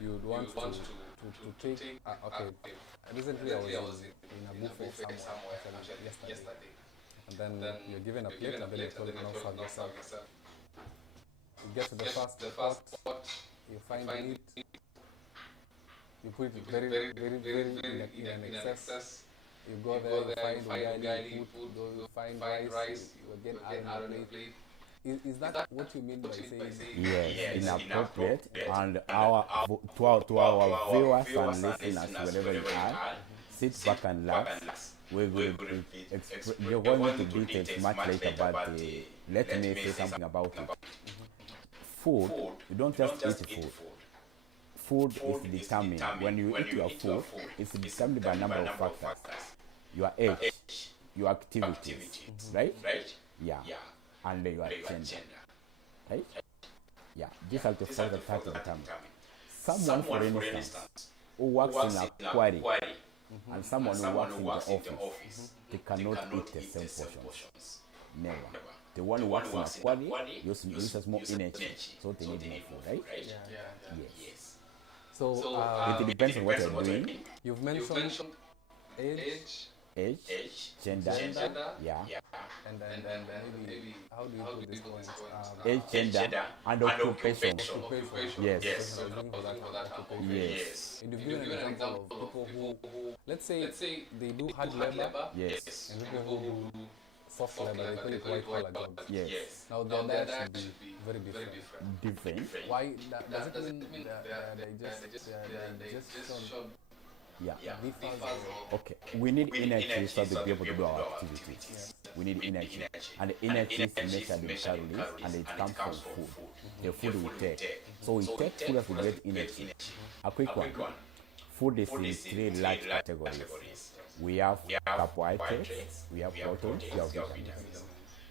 you would want to take, okay, recently I was in a buffet somewhere, actually, yesterday, and then you're given a plate, and then you're told, now serve yourself. You get to the first pot, you find meat, you put it very in an excess. You go there, you find ugali, you find rice, you again add on the plate. Is that what you mean by saying? Yes, inappropriate. And to our viewers and listeners, wherever you are, sit back and relax. We will you're going into details much later, but let me say something about it. Food, you don't just eat food. Food is determined. When you eat your food, it's determined by a number of factors. Your age, your activities, right? Yeah. And your gender, right? Yeah. These are the factors that determine. Someone, for instance, who works in a quarry and someone who works in the office, they cannot eat the same portions. Never. The one who works in a quarry uses more energy, so they need more food, right? Yes. So It depends on what you're doing. you've mentioned age, Gender, yeah, and then maybe how do you put this point? age, gender, and occupation. Yes. Yes. And you've given an example of people who, let's say, they do hard labor, Yes. and people who do soft labor, they call it white collar jobs. Yes. Now their diet should be very different. Different. Why does it mean their digestion Yeah. differs? Okay. We need energy so to be able to do our activities. We need energy. And energy is measured in calories, and it comes from food. The food we take. So we take food as we get energy. A quick one. Food is in three large categories. We have carbohydrates, we have proteins, we have vitamins.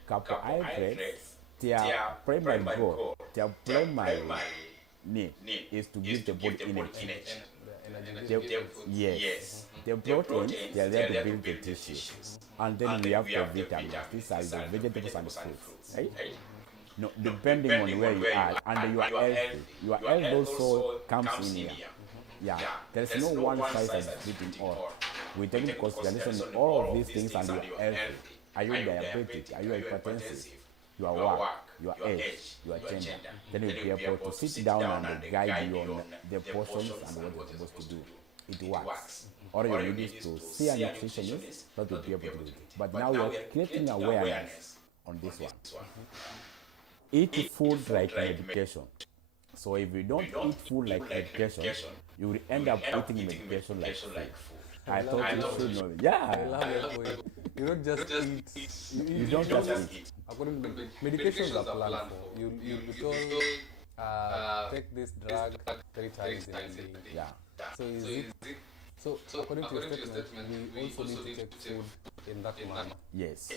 Carbohydrates, their primary goal, their primary need is to give the body energy. Yes. The proteins, they are there to build the tissue. And then we have the vitamins. These are the vegetables and fruits, right? No, depending on where you are, and your health. Your health also comes in here. Yeah, there's no one size that fits in all. We take into consideration all of these things and your health. Are you diabetic? Are you hypertensive? Your work, your age, your gender. Then you'll be able to sit down and guide you on the portions and what you're supposed to do. It works. Or you need to see a nutritionist that will be able to do it. But now we are creating awareness on this one. Eat food like medication. So if you don't eat food like medication, you will end up eating medication like food. I thought you should know. Yeah. I love that point. You don't just eat. You don't just eat. According to medications are planned for. You told take this drug 3 times in a day. Yeah. So is it? So according to your statement, we also need to take food in that manner. Yes.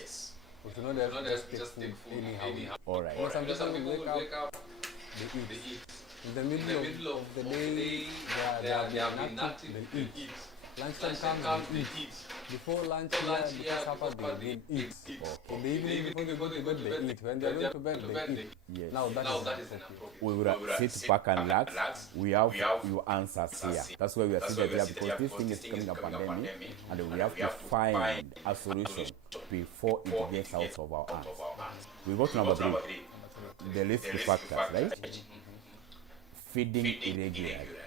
We should not just take food anyhow. All right. Some people will wake up, they eat. In the middle of the day, they are inactive, they eat. Lunchtime comes, they eat. Before lunch, before supper, they eat. In the evening, before they go to bed, they eat. When they are going to bed, they eat. Yes. Now that is inappropriate. We will sit back and relax. We have your answers here. That's why we are sitting here, because this thing is becoming a pandemic, and we have to find a solution before it gets out of our hands. We go to number 3. The risk factors, right? Feeding irregularly.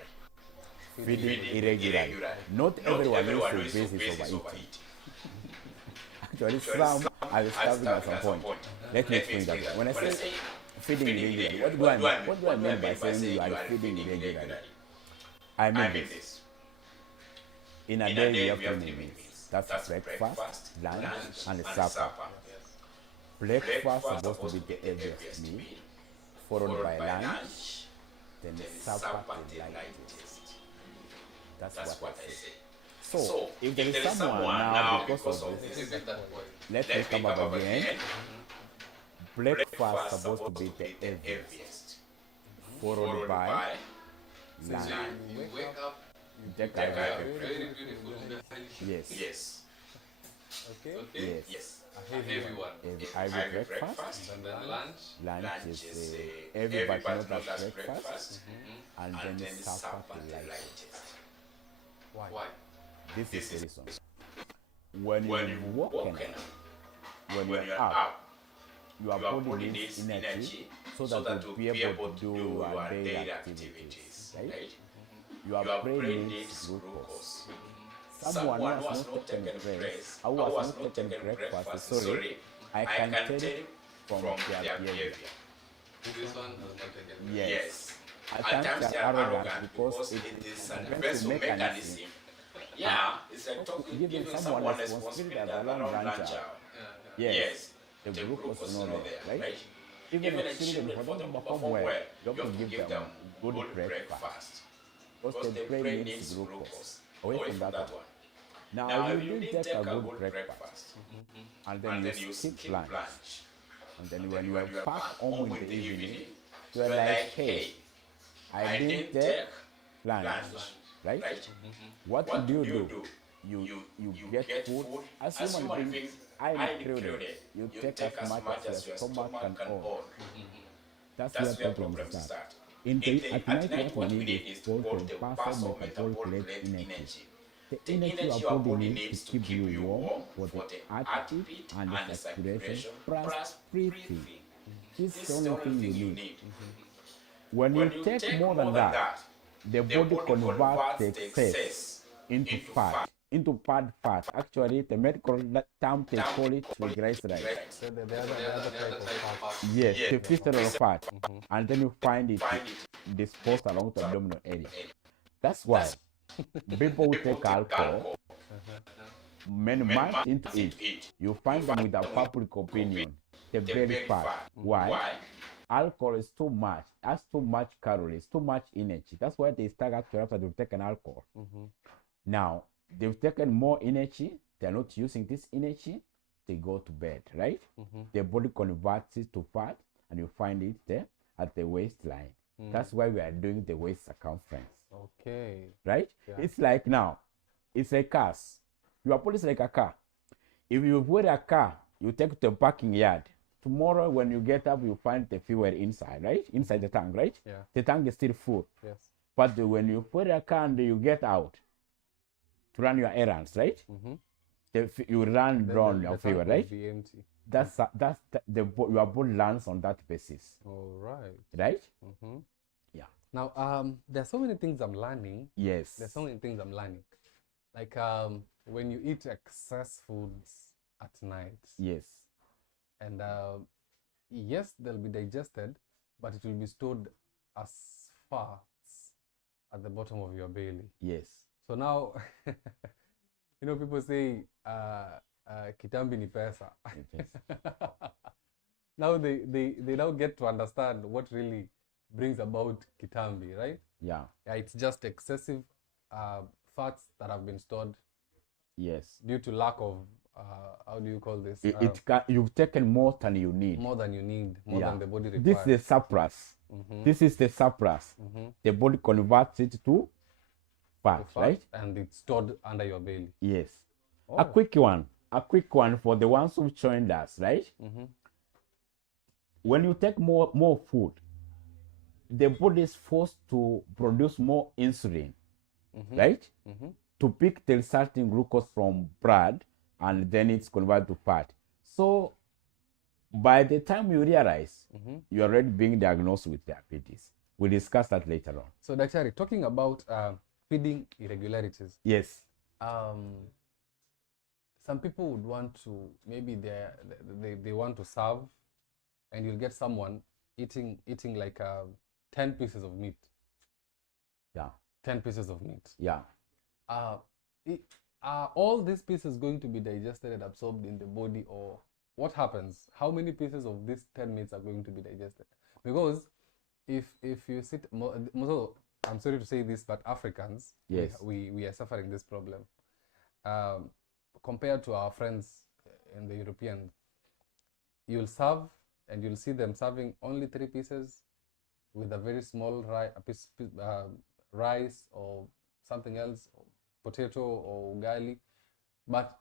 Feeding irregularly. Not everyone is obese overeating. Actually, some are starving at some point. Let me explain that. When I say feeding irregularly, what do I mean by saying you are feeding irregularly? I mean this. In a day, we have 3 meals. That's breakfast, lunch, and supper. Breakfast is supposed to be the heaviest meal, followed by lunch, then supper the lightest. That's what I say. So, if there is someone now, because of this, let me come up again. Breakfast is supposed to be the heaviest, followed by lunch. You wake up, You take a very beautiful. Yes. Okay? Yes. A heavy one. Heavy breakfast. And then lunch. Lunch is heavy but not as breakfast. And then supper to lightest. Why? This is the reason. When you've woken, when you're up, your body needs energy so that you'll be able to do your daily activities, right? Your brain needs glucose. Someone who has not taken breakfast, sorry, I can tell from their behavior. This one has not taken. Yes. At times they are arrogant because it is an universal mechanism. Yeah, it's like talking, giving someone responsibility as a long rancher. Yes, the glucose is not there, right? Even the children, for them to perform well, you have to give them good breakfast. Because the brain needs glucose. Away from that one. Now, you didn't take a good breakfast, and then you skip lunch. And then when you are back home in the evening, you are like, hey, I didn't take lunch, right? What do? You get food. As human beings, I included, you take as much as your stomach can hold. That's where problems start. At night, what we need is called the basal metabolic rate energy. The energy your body needs to keep you warm for the heartbeat and the circulation plus breathing. This is the only thing you need. When you take more than that, the body converts the excess into fat, into bad fat. Actually, the medical term they call it triglycerides. So the other type of fat. Yes, the visceral fat. And then you find it disposed along the abdominal area. That's why people who take alcohol, many months into it, you find them with a public opinion. They're very fat. Why? Alcohol is too much, has too much calories, too much energy. That's why they start actually after they've taken alcohol. Now, they've taken more energy, they're not using this energy, they go to bed, right? The body converts it to fat, and you find it there at the waistline. That's why we are doing the waist circumference. Okay. Right? Yeah. It's like now, it's a car. Your body is like a car. If you wear a car, you take it to the parking yard. Tomorrow, when you get up, you find the fuel inside, right? Inside the tank, right? Yeah. The tank is still full. Yes. But when you put a car and you get out to run your errands, right? You run down your fuel, right? Be empty. Your body lands on that basis. All right. Right? Yeah. Now, there's so many things I'm learning. Yes. There's so many things I'm learning. Like when you eat excess foods at night. Yes. And yes, they'll be digested, but it will be stored as fats at the bottom of your belly. Yes. So now, people say, kitambi ni pesa. Now they now get to understand what really brings about kitambi, right? Yeah. It's just excessive fats that have been stored. Yes. Due to lack of, how do you call this? You've taken more than you need. More than you need, more than the body requires. This is the surplus. This is the surplus. The body converts it to fat, right? And it's stored under your belly. Yes. Oh. A quick one for the ones who joined us, right? When you take more food, the body is forced to produce more insulin, right? To pick the resulting glucose from blood, and then it's converted to fat. So by the time you realize, you're already being diagnosed with diabetes. We'll discuss that later on. So, Dr. talking about feeding irregularities. Yes. Some people would want to, maybe they want to serve, and you'll get someone eating like 10 pieces of meat. Yeah. 10 pieces of meat. Yeah. Are all these pieces going to be digested and absorbed in the body, or what happens? How many pieces of these 10 meats are going to be digested? Because if you sit, I'm sorry to say this, but Africans, yes, we are suffering this problem. Compared to our friends in the Europeans, you'll serve and you'll see them serving only 3 pieces with a very small rice or something else, potato or ugali. But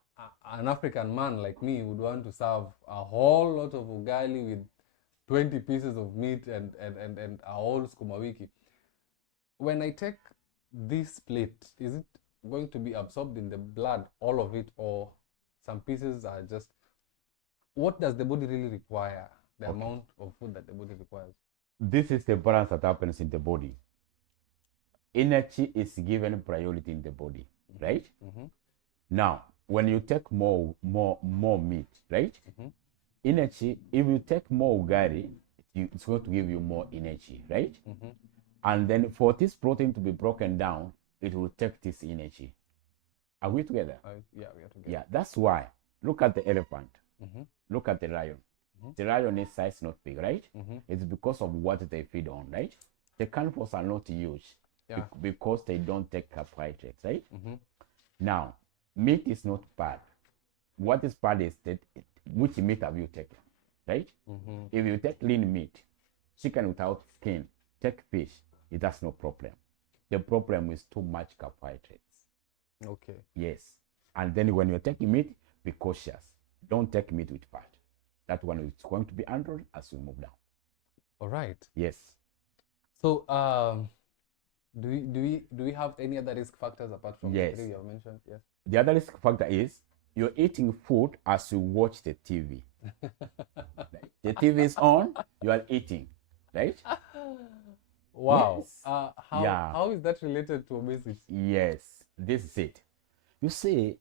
an African man like me would want to serve a whole lot of ugali with 20 pieces of meat and a whole sukuma wiki. When I take this plate, is it going to be absorbed in the blood, all of it, or some pieces are just... What does the body really require? The amount of food that the body requires? This is the balance that happens in the body. Energy is given priority in the body, right? Now, when you take more meat, right? Energy, if you take more ugali, it's going to give you more energy, right? And then for this protein to be broken down, it will take this energy. Are we together? Yeah, we are together. Yeah, that's why. Look at the elephant. Look at the lion. The lion is size not big, right? It's because of what they feed on, right? The carnivores are not huge because they don't take carbohydrates, right? Now, meat is not bad. What is bad is that which meat have you taken, right? If you take lean meat, chicken without skin, take fish, it has no problem. The problem is too much carbohydrates. Okay. Yes. And then when you're taking meat, be cautious. Don't take meat with fat. That one is going to be handled as we move down. All right. Yes. So, do we have any other risk factors apart from the three you have mentioned? Yes. The other risk factor is you're eating food as you watch the TV. Right? The TV is on, you are eating, right? Wow. Yes. How is that related to obesity? Yes, this is it. You see,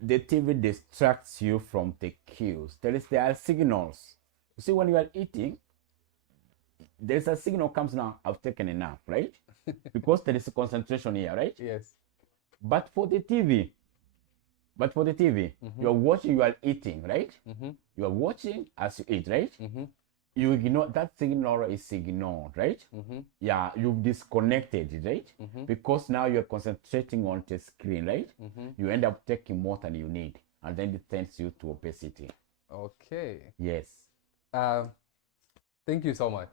the TV distracts you from the cues. There are signals. You see, when you are eating, there's a signal comes now, I've taken enough, right? Because there is a concentration here, right? Yes. But for the TV, you're watching, you are eating, right? You are watching as you eat, right? You ignore that signal is ignored, right? Yeah, you've disconnected, right? Because now you're concentrating on the screen, right? You end up taking more than you need, and then it sends you to obesity. Okay. Yes. Thank you so much.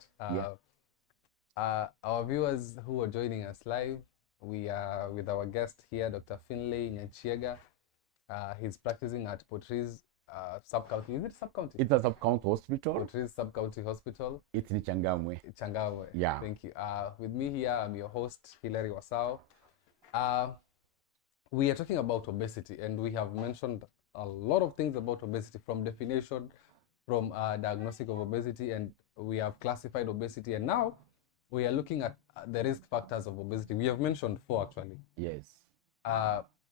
Our viewers who are joining us live, we are with our guest here, Dr. Finlay Nyachienga. He's practicing at Portrees sub-county. Is it sub-county? It's a sub-county hospital. Portrees sub-county hospital. It's in Changamwe. Changamwe. Yeah. Thank you. With me here, I'm your host, Hilary Wasao. We are talking about obesity, and we have mentioned a lot of things about obesity, from definition, from diagnostic of obesity, and we have classified obesity, and now we are looking at the risk factors of obesity. We have mentioned 4 actually. Yes.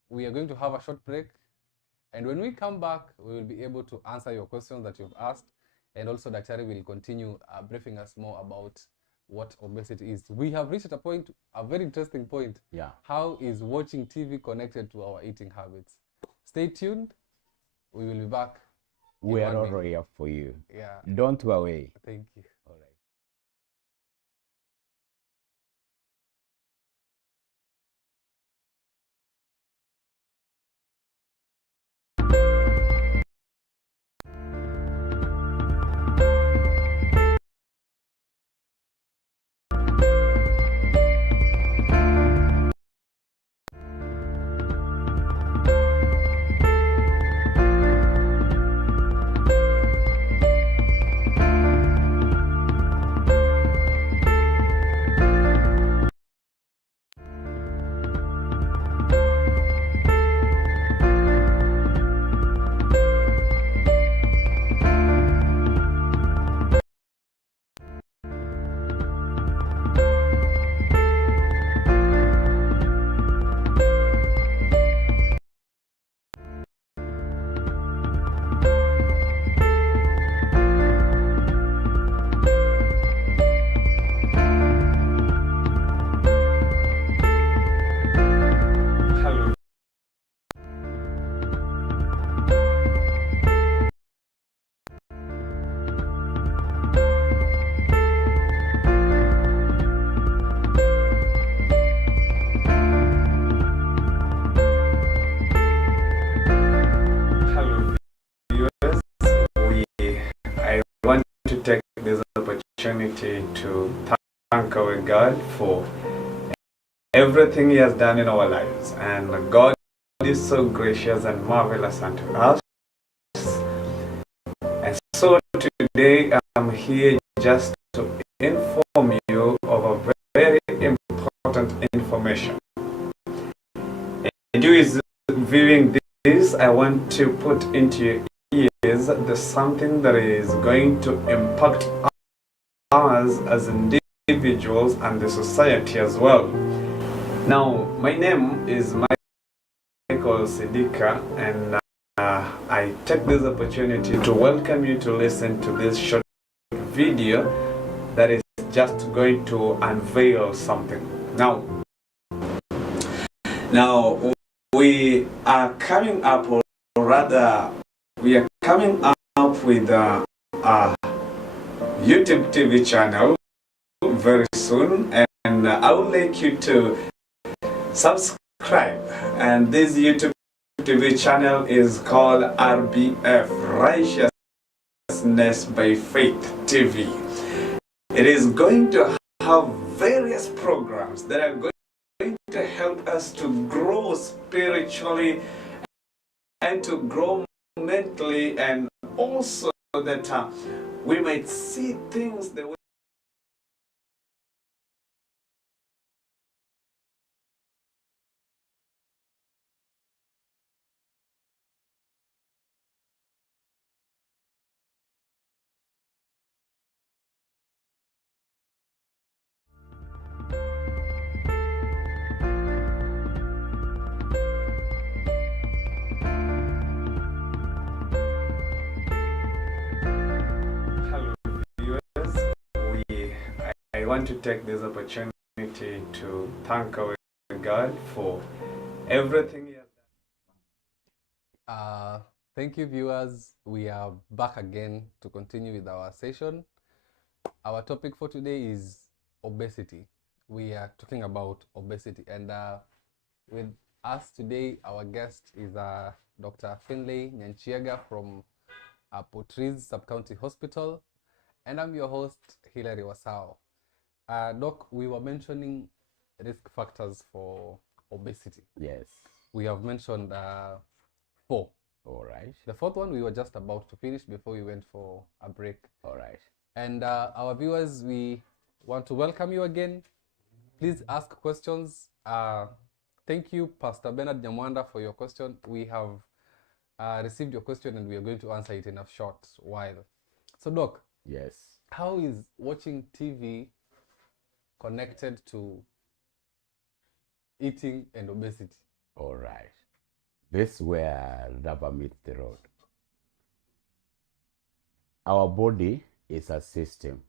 We are going to have a short break, and when we come back, we will be able to answer your questions that you've asked, and also Daktari will continue briefing us more about what obesity is. We have reached a point, a very interesting point. Yeah. How is watching TV connected to our eating habits? Stay tuned. We will be back. We are all here for you. Yeah. Don't worry. Thank you. All right. take this opportunity to thank our God for everything He has done in our lives. And God is so gracious and marvelous unto us. And so today I'm here just to inform you of a very important information. And you is viewing this, I want to put into your ears the something that is going to impact us as individuals and the society as well. Now, my name is Michael Sidika, and I take this opportunity to welcome you to listen to this short video that is just going to unveil something. Now we are coming up, or rather, we are coming up with a YouTube TV channel very soon, and I would like you to subscribe. And this YouTube TV channel is called RBF, Righteousness by Faith TV. It is going to have various programs that are going to help us to grow spiritually and to grow mentally, and also that we might see things the way. I want to take this opportunity to thank our God for everything He has done. Thank you, viewers. We are back again to continue with our session. Our topic for today is obesity. We are talking about obesity, and with us today, our guest is Dr. Finlay Nyachienga from Portrees Sub-County Hospital, and I'm your host, Hilary Wasao. Doc, we were mentioning risk factors for obesity. Yes. We have mentioned 4. All right. The 4th one we were just about to finish before we went for a break. All right. And our viewers, we want to welcome you again. Please ask questions. Thank you, Pastor Bernard Nyamwanda, for your question. We have received your question, and we are going to answer it in a short while. So, Doc. Yes. How is watching TV connected to eating and obesity? All right. This is where rubber meets the road. Our body is a system.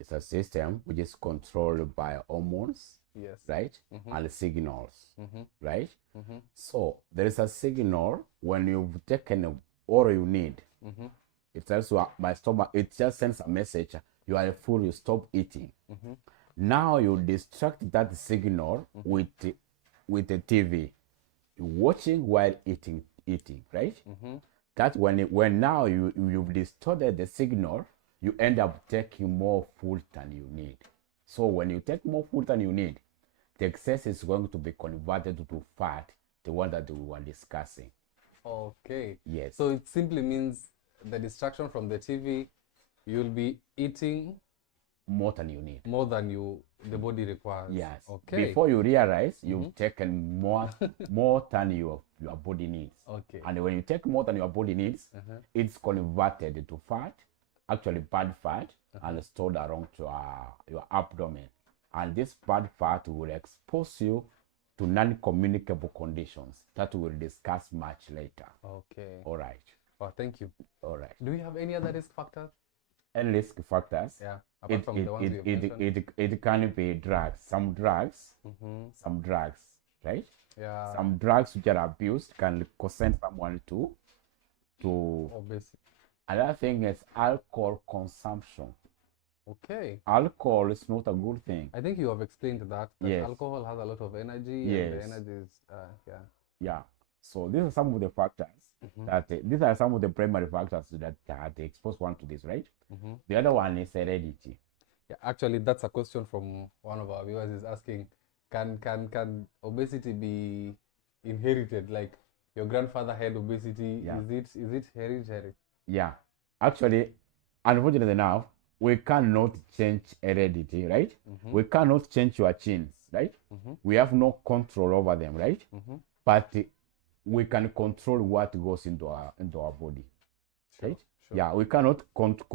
It's a system which is controlled by hormones, yes, right? Mm-hmm. And signals, mm-hmm. right? Mm-hmm. So there is a signal when you've taken all you need. Mm-hmm. It tells you my stomach, it just sends a message, you are full, you stop eating. Mm-hmm. Now you distract that signal mm-hmm. with the TV. You're watching while eating, right? Mm-hmm. That's when now you've distorted the signal, you end up taking more food than you need. So when you take more food than you need, the excess is going to be converted to fat, the one that we were discussing. Okay. Yes. So it simply means the distraction from the TV, you'll be eating more than you need. More than the body requires. Yes. Okay. Before you realize, you've taken more than your body needs. Okay. And when you take more than your body needs, it's converted to fat, actually bad fat, and stored around to your abdomen. And this bad fat will expose you to non-communicable conditions that we'll discuss much later. Okay. All right. Well, thank you. All right. Do we have any other risk factors? Any risk factors? Yeah. Apart from the ones we have mentioned. It can be drugs. Some drugs, right? Yeah. Some drugs which are abused can cause someone to obesity. Another thing is alcohol consumption. Okay. Alcohol is not a good thing. I think you have explained that yes. Alcohol has a lot of energy. Yes. And the energy is, Yeah. So these are some of the factors that these are some of the primary factors that expose one to this, right? The other one is heredity. Yeah, actually, that's a question from one of our viewers is asking, can obesity be inherited? Like your grandfather had obesity. Yeah. Is it hereditary? Yeah. Actually, unfortunately enough, we cannot change heredity, right? We cannot change your genes, right? We have no control over them, right? But we can control what goes into our body, right? Sure. Yeah, we cannot control